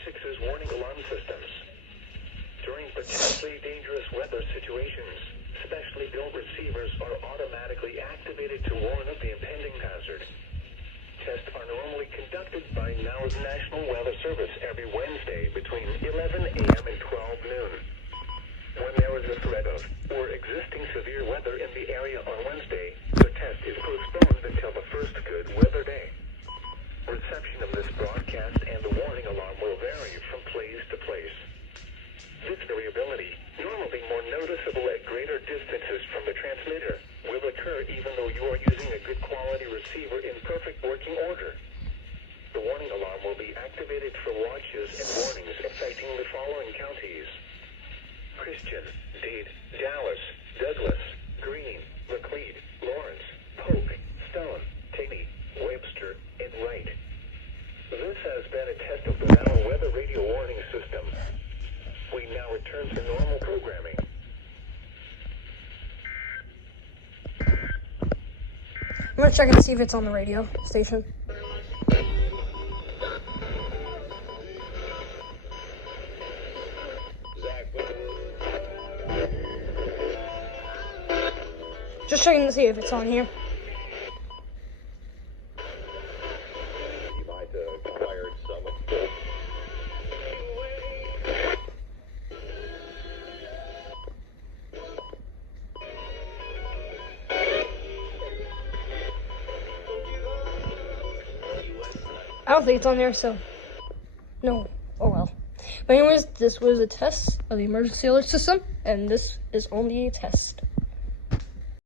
WXL46's warning alarm systems. During potentially dangerous weather situations, specially built receivers are automatically activated to warn of the impending hazard. Tests are normally conducted by NOAA's National Weather Service every Wednesday between 11 a.m. and 12 noon. When there is a threat of or existing severe weather in the area on Wednesday, the test is postponed until the first good weather day. Reception of this broadcast and the warning alarm will vary from place to place. This variability, normally more noticeable at greater distances from the transmitter, will occur even though you are using a good quality receiver in perfect working order. The warning alarm will be activated for watches and warnings affecting the following counties: Christian, Dade, Dallas, Douglas, Greene, Requierd, Lawrence, Polk, Stone, Taney, Webster, and Wright. This has been a test of the NOAA Weather Radio Warning System. We now return to normal programming. I'm gonna check and see if it's on the radio station. Just checking to see if it's on here. You might acquire some. I don't think it's on there, so no. Oh well. But anyways, this was a test of the emergency alert system, and this is only a test.